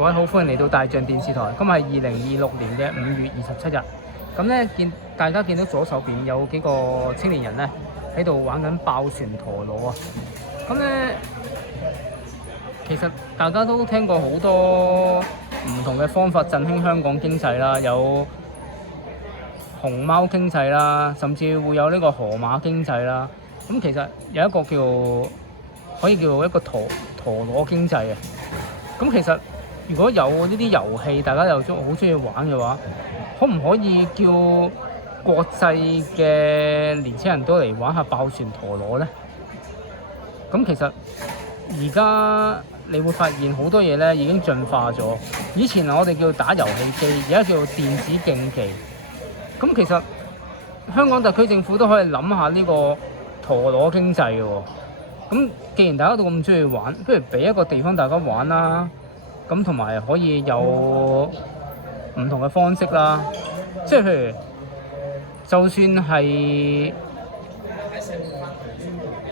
各位好，歡迎嚟到大象電視台。今日係2026年嘅5月27日。咁咧大家見到左手邊有幾個青年人咧喺度玩緊爆旋陀螺啊！咁咧其實大家都聽過好多唔同嘅方法振興香港經濟啦，有熊貓經濟啦，甚至會有呢個河馬經濟啦。咁其實有一個可以叫一個陀螺經濟啊。咁其實如果有呢啲遊戲，大家又好中意玩嘅話，可唔可以叫國際嘅年輕人都嚟玩下爆旋陀螺呢？咁其實而家你會發現好多嘢咧已經進化咗。以前我哋叫打遊戲機，而家叫電子競技。咁其實香港特區政府都可以諗下呢個陀螺經濟嘅喎。咁既然大家都咁中意玩，不如俾一個地方大家玩啦。咁同埋可以有唔同嘅方式啦，即係譬如就算係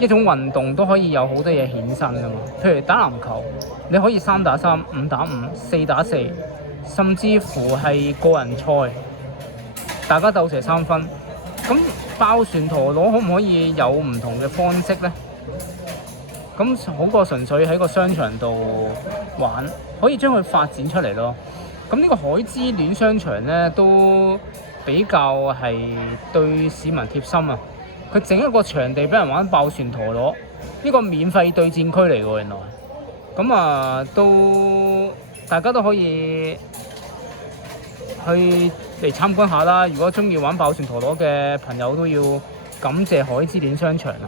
一種運動都可以有好多嘢衍生㗎嘛。譬如打籃球，你可以3打3、5打5、4打4，甚至乎係個人賽，大家鬥射3分。咁爆旋陀螺可唔可以有唔同嘅方式呢？咁好過純粹喺個商場度玩，可以將佢發展出嚟咯。咁呢個海之戀商場呢，都比較係對市民貼心啊。佢整一個場地俾人玩爆旋陀螺，呢個免費對戰區嚟喎，原來。咁大家都可以去嚟參觀下啦。如果中意玩爆旋陀螺嘅朋友，都要感謝海之戀商場啊。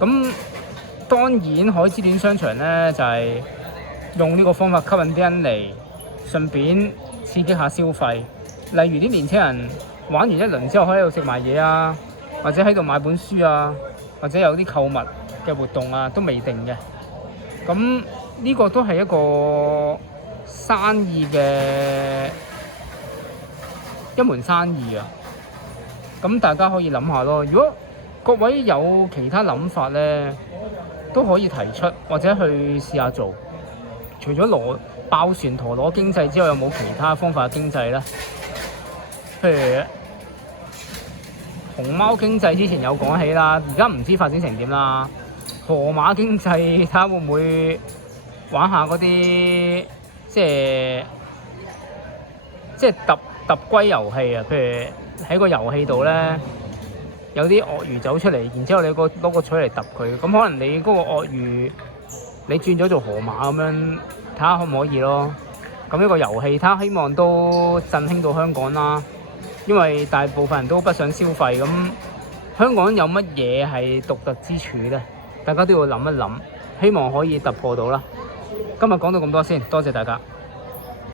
咁當然海之戀商場咧就係用呢個方法吸引啲人嚟，順便刺激下消費。例如啲年輕人玩完一輪之後，可以喺度食埋嘢啊，或者喺度買本書啊，或者有啲購物嘅活動啊，都未定嘅。咁呢個都係一個生意嘅一門生意啊。咁大家可以諗下咯。如果各位有其他諗法咧，都可以提出或者去試下做。除咗爆旋陀螺經濟之外，有冇其他方法嘅經濟呢？譬如熊貓經濟之前有講起啦，而家唔知發展成點啦。河馬經濟睇下會唔會玩下嗰啲即係揼龜遊戲啊？譬如喺個遊戲度呢，有啲鱷魚走出嚟，然之後你攞個錘嚟揼佢，咁可能你嗰個鱷魚你轉咗做河馬咁樣，睇下可唔可以咯？咁呢個遊戲，睇下希望都振興到香港啦。因為大部分人都不想消費，咁香港有乜嘢係獨特之處呢？大家都要諗一諗，希望可以突破到啦。今日講到咁多先，多謝大家。